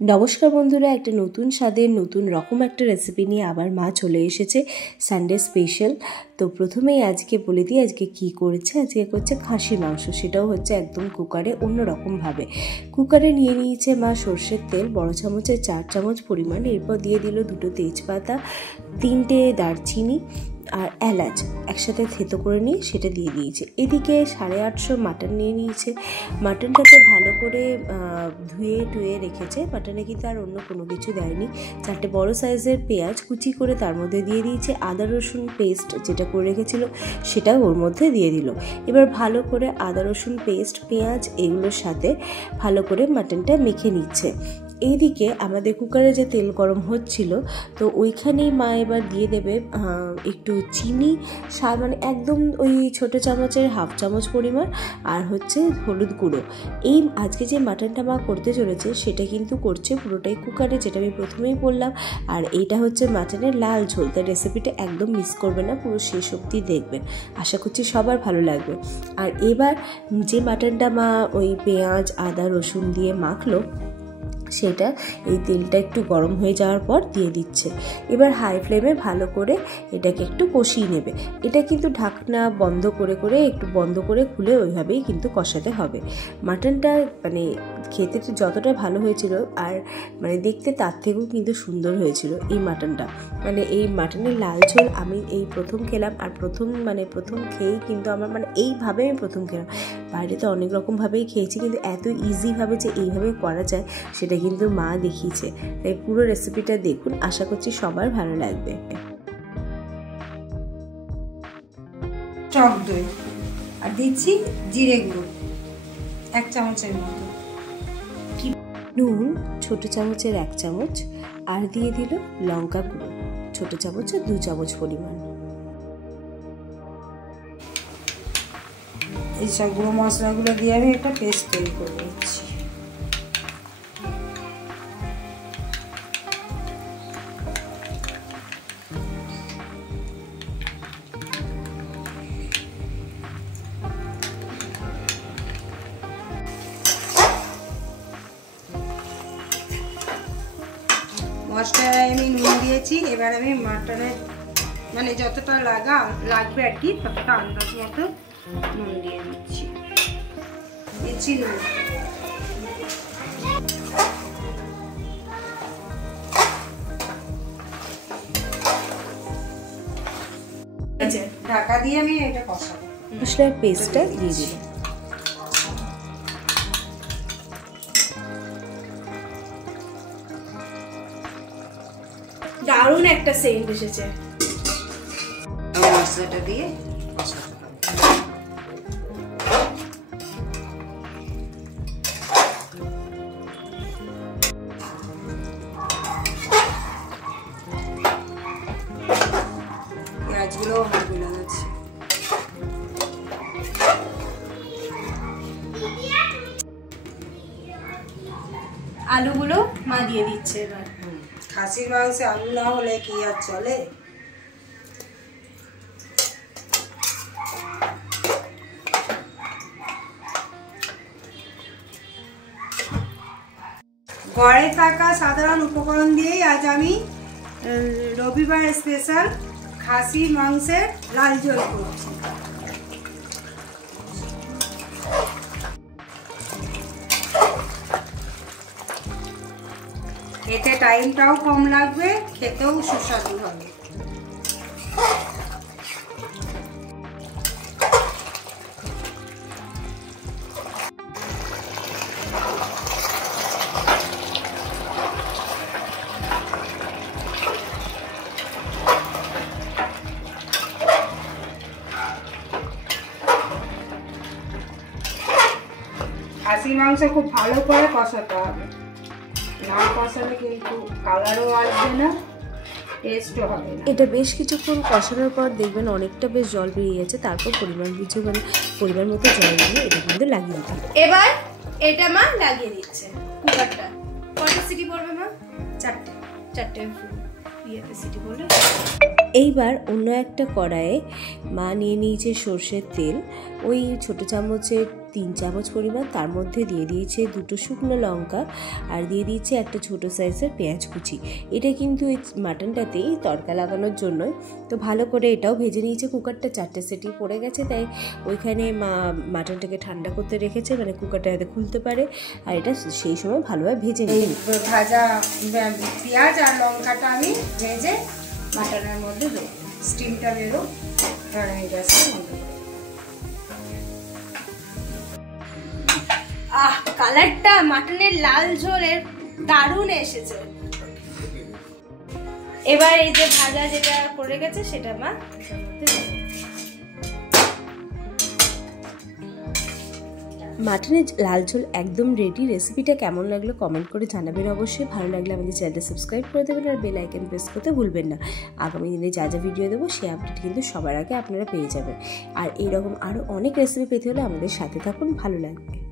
নমস্কার বন্ধুরা, একটা নতুন স্বাদের নতুন রকম একটা রেসিপি নিয়ে আবার মা চলে এসেছে সানডে স্পেশাল। তো প্রথমেই আজকে বলে দিই আজকে কি করেছে। আজকে করছে খাসির মাংস, সেটাও হচ্ছে একদম কুকারে অন্য রকমভাবে। কুকারে নিয়ে নিয়েছে মা সর্ষের তেল বড় চামচের 4 চামচ পরিমাণ, এরপর দিয়ে দিল 2 তেজপাতা, 3টে দারচিনি আর এলাচ একসাথে থেতো করে নিয়ে সেটা দিয়ে দিয়েছে। এদিকে 850 মাটন নিয়ে নিয়েছে। মাটনটাকে ভালো করে ধুয়ে রেখেছে। মাটনে কিন্তু আর অন্য কোনো কিছু দেয়নি। 4টে বড় সাইজের পেঁয়াজ কুচি করে তার মধ্যে দিয়ে দিয়েছে। আদা রসুন পেস্ট যেটা করে রেখেছিল সেটাও ওর মধ্যে দিয়ে দিল। এবার ভালো করে আদা রসুন পেস্ট, পেঁয়াজ এগুলোর সাথে ভালো করে মাটনটা মেখে নিচ্ছে। এইদিকে আমাদের কুকারে যে তেল গরম হচ্ছিল, তো ওইখানেই মা এবার দিয়ে দেবে একটু চিনি, মানে একদম ওই ছোট চামচের 1/2 চামচ পরিমাণ, আর হচ্ছে হলুদ গুঁড়ো। এই আজকে যে মাটনটা মা করতে চলেছে সেটা কিন্তু করছে পুরোটাই কুকারে, যেটা আমি প্রথমেই বললাম। আর এইটা হচ্ছে মাটনের লাল ঝোল। তাই রেসিপিটা একদম মিস করবে না, পুরো শেষ অবধি দেখবেন। আশা করছি সবার ভালো লাগবে। আর এবার যে মাটনটা মা ওই পেঁয়াজ আদা রসুন দিয়ে মাখলো, সেটা এই তেলটা একটু গরম হয়ে যাওয়ার পর দিয়ে দিচ্ছে। এবার হাই ফ্লেমে ভালো করে এটাকে একটু কষিয়ে নেবে। এটা কিন্তু ঢাকনা বন্ধ করে একটু বন্ধ করে খুলে ওইভাবেই কিন্তু কষাতে হবে। মাটনটা মানে খেতে যতটা ভালো হয়েছিল আর মানে দেখতে তার থেকেও কিন্তু সুন্দর হয়েছিল এই মাটনটা। মানে এই মাটনের লাল ঝোল আমি এই প্রথম খেলাম, আর প্রথম খেয়েই কিন্তু আমার এইভাবে আমি প্রথম খেলাম। বাইরে তো অনেক রকমভাবেই খেয়েছি, কিন্তু এত ইজিভাবে যে এইভাবে করা যায় সেটা কিন্তু মা দেখিয়েছে। তাই পুরো রেসিপিটা দেখুন, আশা করছি সবার ভালো লাগবে। টক দই আর দিচ্ছি জিরে গুঁড়ো 1 চামচের মতো, নুন ছোট চামচের 1 চামচ, আর দিয়ে দিল লঙ্কা গুঁড়ো ছোট চামচের 2 চামচ পরিমাণ। এই সব গুঁড়ো মশলাগুলো দিয়ে আমি একটা পেস্ট তৈরি করে নিচ্ছি। মশলায় আমি নুন দিয়েছি। এবার আমি মাটনের মানে যতটা লাগবে আর কি, ততটা আন্দাজ মতো নুন দিয়ে দিচ্ছি। নুন ঢাকা দিয়ে আমি এটা কষাবো। মশলার পেস্টটা দিয়ে দিলাম। দারুণ একটা সেন্ট এসেছে। মশলাটা দিয়ে পেঁয়াজগুলো অনেকগুলো আছে। আলুগুলো মা দিয়ে দিচ্ছে। এবার খাসির মাংসে আলু না হলে কি আর চলে? ঘরে থাকা সাধারণ উপকরণ দিয়েই আজ আমি রবিবার স্পেশাল খাসির মাংসের লাল ঝোল করছি। এতে টাইমটাও কম লাগবে, খেতেও সুস্বাদু হবে। খাসির মাংস খুব ভালো করে কষাতে হবে, না কষালে কিন্তু কালারও আসবে না, টেস্টও হবে না। এটা বেশ কিছুক্ষণ কষানোর পর দেখবেন অনেকটা বেশ জল বেরিয়ে গেছে। তারপর পরিমাণ মতো জল দিয়ে এটা কিন্তু লাগিয়ে দিতে হবে। এবার এটা মা লাগিয়ে দিচ্ছে কুকারটা। কটা সিটি পড়বে মা? 4টে সিটি পড়লে। এইবার অন্য একটা কড়াইয়ে মা নিয়ে নিয়েছে সর্ষের তেল। ওই ছোট চামচের 3 চামচ পরিমাণ। তার মধ্যে দিয়ে দিয়েছে 2টো শুকনো লঙ্কা আর দিয়ে দিয়েছে একটা ছোট সাইজের পেঁয়াজ কুচি। এটা কিন্তু এই মাটনটাতেই তড়কা লাগানোর জন্য। তো ভালো করে এটাও ভেজে নিয়েছে। কুকারটা 4টে সিটি পড়ে গেছে, তাই ওইখানে মাটনটাকে ঠান্ডা করতে রেখেছে, মানে কুকারটা যাতে খুলতে পারে। আর এটা সেই সময় ভালোভাবে ভেজে নিই। ভাজা পেঁয়াজ আর লঙ্কাটা আমি ভেজে মাটনের মধ্যে দেবো, স্টিমটা বেরো, আর আমি গ্যাসটা বন্ধ করব। কালারটা মাটনের লাল ঝোলের দারুণ এসেছে। এবার এই যে ভাজা যেটা পড়ে গেছে সেটা মা মাটনের লাল ঝোল একদম রেডি। রেসিপিটা কেমন লাগলো কমেন্ট করে জানাবেন অবশ্যই। ভালো লাগলে আমাদের চ্যানেলটা সাবস্ক্রাইব করে দেবেন আর বেল আইকন প্রেস করতে ভুলবেন না। আগামী দিনে যা যা ভিডিও দেবো সেই আপডেট কিন্তু সবার আগে আপনারা পেয়ে যাবেন। আর এইরকম আরও অনেক রেসিপি পেতে হলে আমাদের সাথে থাকুন, ভালো লাগবে।